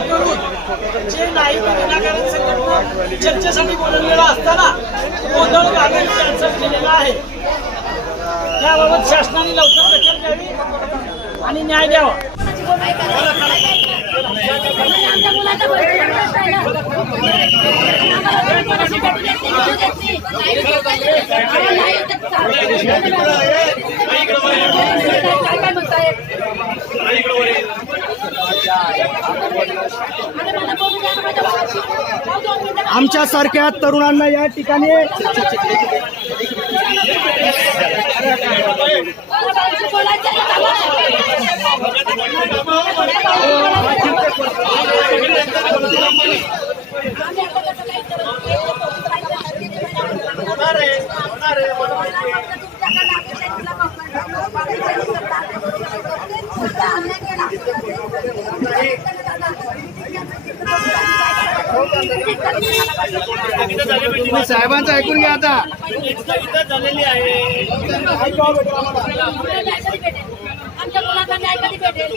करून जे नाही विनाकारण संघटना चर्चेसाठी बोलवलेलं असताना गोंधळ घालून कॅन्सल केलेला आहे त्याबाबत शासनाने लवकर दखल घ्यावी आणि न्याय द्यावा आमच्या मुलाचा भविष्य काय काय म्हणताय? आमच्यासारख्या तरुणांना या ठिकाणी तुम्ही साहेबांचं ऐकून घ्या आता. आमच्या न्याय कधी भेटेल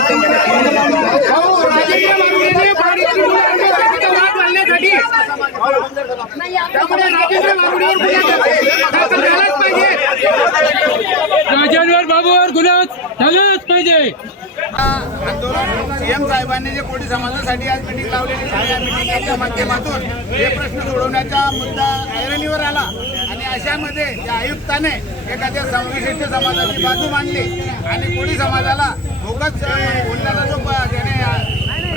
चालेल गुलाच झालंच पाहिजे. आंदोलन सीएम साहेबांनी जे कोळी समाजासाठी आज मिटिंग लावलेली आहे या मिटिंगच्या माध्यमातून हे प्रश्न सोडवण्याचा मुद्दा ऐरणीवर आला. आणि अशामध्ये त्या आयुक्ताने एखाद्या सम- विशिष्ट समाजाची बाजू मांडली आणि कोळी समाजाला बोगस बोलण्याचा जो त्याने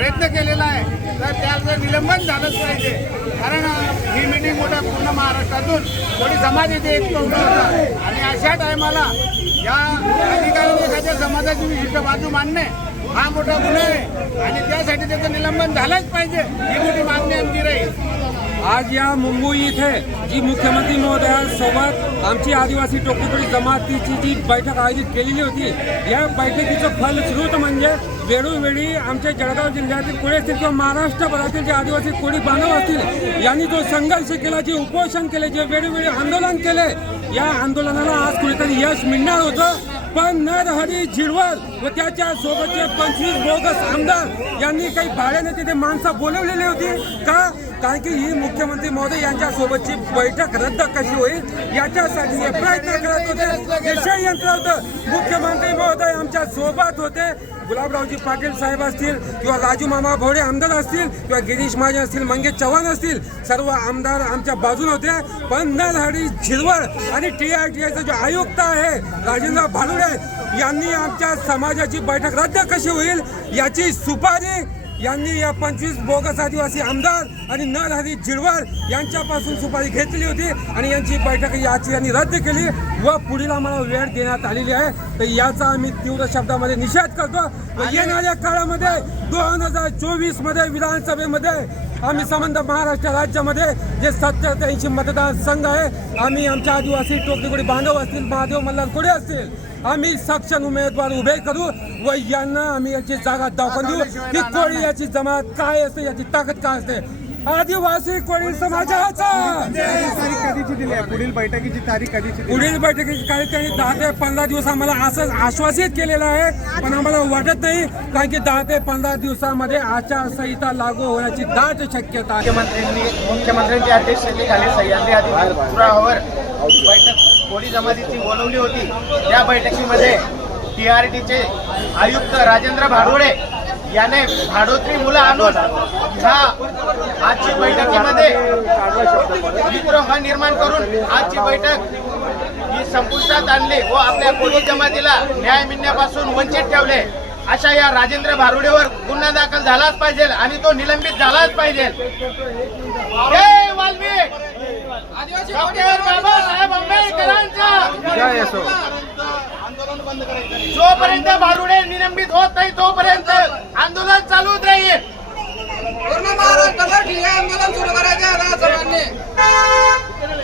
प्रयत्न केलेला आहे. तर त्याचं निलंबन झालंच पाहिजे. कारण ही मिटिंग मोठ्या पूर्ण महाराष्ट्रातून थोडी समाज इथे एकत्र होता आणि अशा टायमाला या अधिकाऱ्याने एखाद्या समाजाची विशिष्ट बाजू मांडणे हा मोठा गुन्हा आहे. आणि त्यासाठी त्याचं निलंबन झालंच पाहिजे. ही मोठी मागणी आमची राहील. आज या मुंबई इथे जी मुख्यमंत्री महोदयांसोबत आमची आदिवासी टोकरी जमातीची जी बैठक आयोजित केलेली होती या बैठकीचं फलश्रुत म्हणजे वेळोवेळी आमच्या जळगाव जिल्ह्यातील कोळी असतील किंवा महाराष्ट्रभरातील जे आदिवासी कोळी बांधव असतील यांनी जो संघर्ष केला जे उपोषण केले जे वेळोवेळी आंदोलन केले या आंदोलनाला आज कुठेतरी यश मिळणार होतं. पण नरहरी झिरवळ व त्याच्या सोबतचे पंचवीस बोगस आमदार यांनी काही भाड्याने तिथे माणसं बोलवलेली होती का? कारण की ही मुख्यमंत्री महोदय यांच्या सोबतची बैठक रद्द कशी होईल याच्यासाठी हे प्रयत्न करत होते. विषय यंत्र होतं. मुख्यमंत्री महोदय आमच्यासोबत होते. गुलाबरावजी पाटील साहेब असतील किंवा राजू मामा भोडे आमदार असतील किंवा गिरीश महाजन असतील मंगेश चव्हाण असतील सर्व आमदार आमच्या बाजूला होते. पण नरहरी झिरवळ आणि टी आय टी आयचा जो आयुक्त आहे राजेंद्र भालुडे यांनी आमच्या समाजाची बैठक रद्द कशी होईल याची सुपारी यांनी या पंचवीस बोगस आदिवासी आमदार आणि नरहरी झिरवळ यांच्यापासून सुपारी घेतली होती आणि यांची बैठक याची यांनी रद्द केली व पुढील आम्हाला वेळ देण्यात आलेली आहे. तर याचा आम्ही तीव्र शब्दामध्ये निषेध करतो. व येणाऱ्या काळामध्ये दोन हजार चोवीसमध्ये विधानसभेमध्ये आम्ही संबंध महाराष्ट्र राज्यामध्ये जे सत्तर ते ऐंशी मतदार संघ आहे आम्ही आमच्या आदिवासी टोकरीकोडी बांधव असतील महादेव मल्हार कोडे असतील आम्ही सक्षम उमेदवार उभे करू व यांना आम्ही याची जागा दाखवून देऊ. की कोळी याची जमात काय असते याची ताकद काय असते आदिवासी कोळी समाजाचा. तारीख कधीची दिली आहे? पुढील बैठकीची तारीख कधीची पुढील बैठकीची काही त्यांनी दहा ते पंधरा दिवस आम्हाला असंच आश्वासित केलेलं आहे पण आम्हाला वाटत नाही कारण की दहा ते पंधरा दिवसामध्ये आचारसंहिता लागू होण्याची दाट शक्यता आहे. मुख्यमंत्र्यांनी मुख्यमंत्र्यांच्या अध्यक्षतेखाली सह्याद्री अधिपुरावर बैठक कोळी जमातीची बोलवली होती. त्या बैठकीमध्ये टी आर टीचे आयुक्त राजेंद्र भाडोळे याने भाडोत्री मुलं आणून ह्या आजची बैठकीमध्ये विद्रोह निर्माण करून आजची बैठक ही संपुष्टात आणली व आपल्या कोळी जमातीला न्याय मिळण्यापासून वंचित ठेवले. अशा या राजेंद्र भारुडेवर गुन्हा दाखल झालाच पाहिजे आणि तो निलंबित झालाच पाहिजे. बाबासाहेब आंबेडकरांचा! जोपर्यंत भारुडे निलंबित होत नाही तोपर्यंत आंदोलन चालूच राहील पूर्ण महाराष्ट्राला ठिय्या आंदोलन सुरू करायचे आहे सर्वांनी.